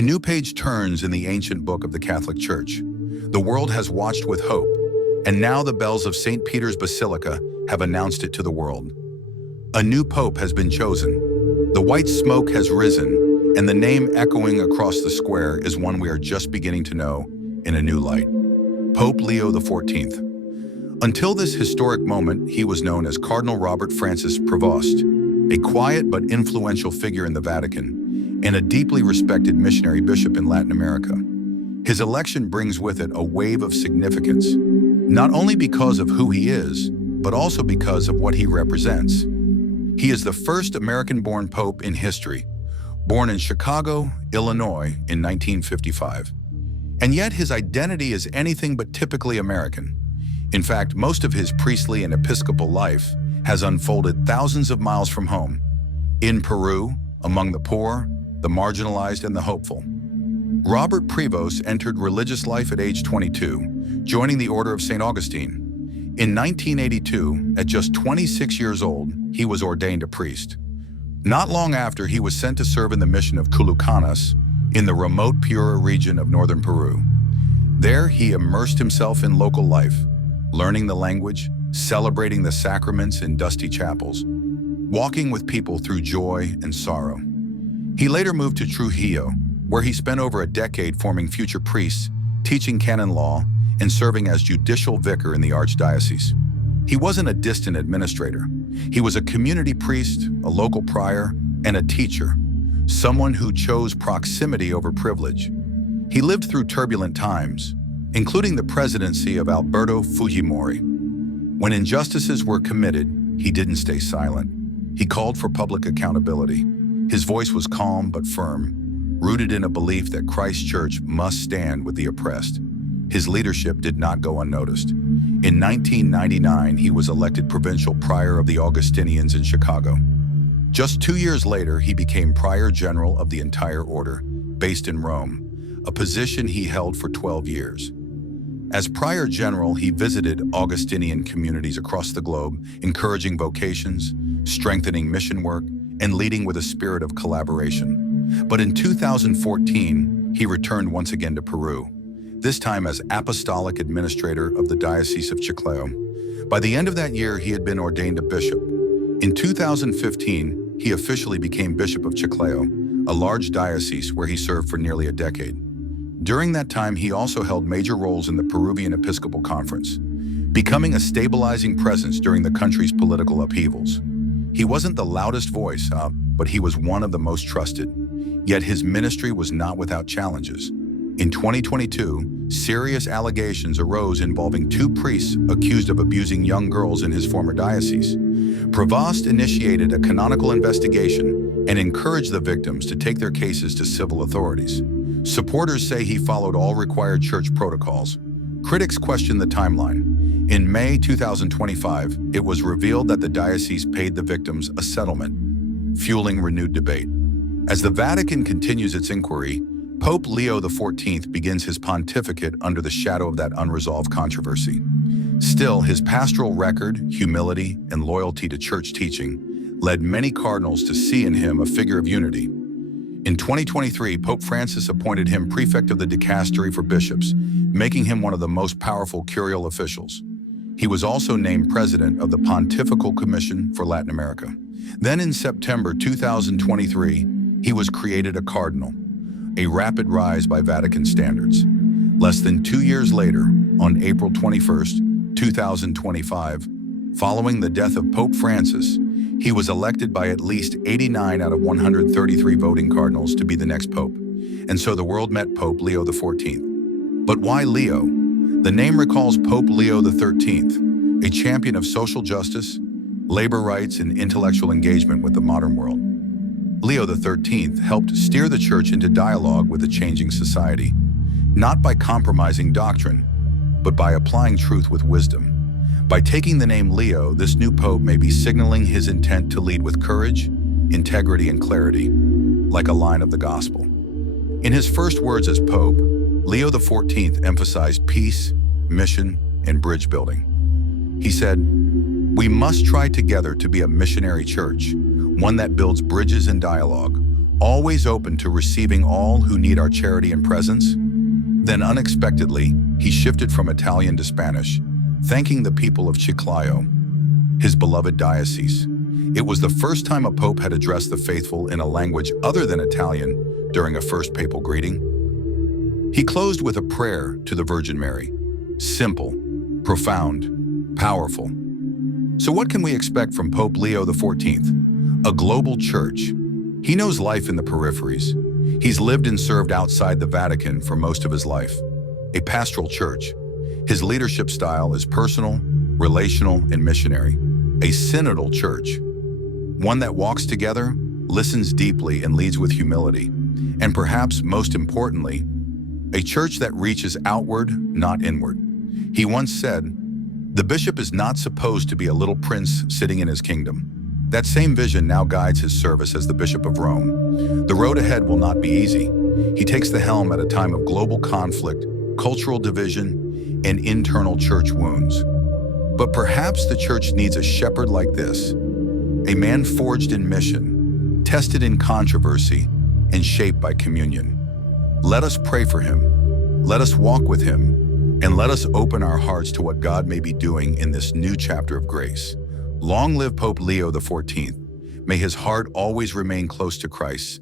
A new page turns in the ancient book of the Catholic Church. The world has watched with hope, and now the bells of St. Peter's Basilica have announced it to the world. A new pope has been chosen. The white smoke has risen, and the name echoing across the square is one we are just beginning to know in a new light: Pope Leo XIV. Until this historic moment, he was known as Cardinal Robert Francis Prevost, a quiet but influential figure in the Vatican, and a deeply respected missionary bishop in Latin America. His election brings with it a wave of significance, not only because of who he is, but also because of what he represents. He is the first American-born pope in history, born in Chicago, Illinois in 1955. And yet his identity is anything but typically American. In fact, most of his priestly and episcopal life has unfolded thousands of miles from home, in Peru, among the poor, the marginalized, and the hopeful. Robert Prevost entered religious life at age 22, joining the Order of St. Augustine. In 1982, at just 26 years old, he was ordained a priest. Not long after, he was sent to serve in the mission of Culucanas in the remote Piura region of northern Peru. There, he immersed himself in local life, learning the language, celebrating the sacraments in dusty chapels, walking with people through joy and sorrow. He later moved to Trujillo, where he spent over a decade forming future priests, teaching canon law, and serving as judicial vicar in the archdiocese. He wasn't a distant administrator. He was a community priest, a local prior, and a teacher, someone who chose proximity over privilege. He lived through turbulent times, including the presidency of Alberto Fujimori. When injustices were committed, he didn't stay silent. He called for public accountability. His voice was calm but firm, rooted in a belief that Christ's church must stand with the oppressed. His leadership did not go unnoticed. In 1999, he was elected provincial prior of the Augustinians in Chicago. Just 2 years later, he became prior general of the entire order, based in Rome, a position he held for 12 years. As prior general, he visited Augustinian communities across the globe, encouraging vocations, strengthening mission work, and leading with a spirit of collaboration. But in 2014, he returned once again to Peru, this time as apostolic administrator of the Diocese of Chiclayo. By the end of that year, he had been ordained a bishop. In 2015, he officially became Bishop of Chiclayo, a large diocese where he served for nearly a decade. During that time, he also held major roles in the Peruvian Episcopal Conference, becoming a stabilizing presence during the country's political upheavals. He wasn't the loudest voice, but he was one of the most trusted. Yet his ministry was not without challenges. In 2022, serious allegations arose involving 2 priests accused of abusing young girls in his former diocese. Prevost initiated a canonical investigation and encouraged the victims to take their cases to civil authorities. Supporters say he followed all required church protocols. Critics question the timeline. In May 2025, it was revealed that the diocese paid the victims a settlement, fueling renewed debate. As the Vatican continues its inquiry, Pope Leo XIV begins his pontificate under the shadow of that unresolved controversy. Still, his pastoral record, humility, and loyalty to church teaching led many cardinals to see in him a figure of unity. In 2023, Pope Francis appointed him prefect of the dicastery for bishops, making him one of the most powerful curial officials. He was also named president of the Pontifical Commission for Latin America. Then in September 2023, he was created a cardinal, a rapid rise by Vatican standards. Less than 2 years later, on April 21, 2025, following the death of Pope Francis, he was elected by at least 89 out of 133 voting cardinals to be the next pope. And so the world met Pope Leo XIV. But why Leo? The name recalls Pope Leo XIII, a champion of social justice, labor rights, and intellectual engagement with the modern world. Leo XIII helped steer the church into dialogue with a changing society, not by compromising doctrine, but by applying truth with wisdom. By taking the name Leo, this new pope may be signaling his intent to lead with courage, integrity, and clarity, like a line of the gospel. In his first words as pope, Leo XIV emphasized peace, mission, and bridge building. He said, "We must try together to be a missionary church, one that builds bridges and dialogue, always open to receiving all who need our charity and presence. Then unexpectedly, he shifted from Italian to Spanish, thanking the people of Chiclayo, his beloved diocese. It was the first time a pope had addressed the faithful in a language other than Italian during a first papal greeting. He closed with a prayer to the Virgin Mary. Simple, profound, powerful. So what can we expect from Pope Leo XIV? A global church. He knows life in the peripheries. He's lived and served outside the Vatican for most of his life. A pastoral church. His leadership style is personal, relational, and missionary. A synodal church. One that walks together, listens deeply, and leads with humility. And perhaps most importantly, a church that reaches outward, not inward. He once said, "The bishop is not supposed to be a little prince sitting in his kingdom." That same vision now guides his service as the Bishop of Rome. The road ahead will not be easy. He takes the helm at a time of global conflict, cultural division, and internal church wounds. But perhaps the church needs a shepherd like this, a man forged in mission, tested in controversy, and shaped by communion. Let us pray for him. Let us walk with him. And let us open our hearts to what God may be doing in this new chapter of grace. Long live Pope Leo XIV. May his heart always remain close to Christ,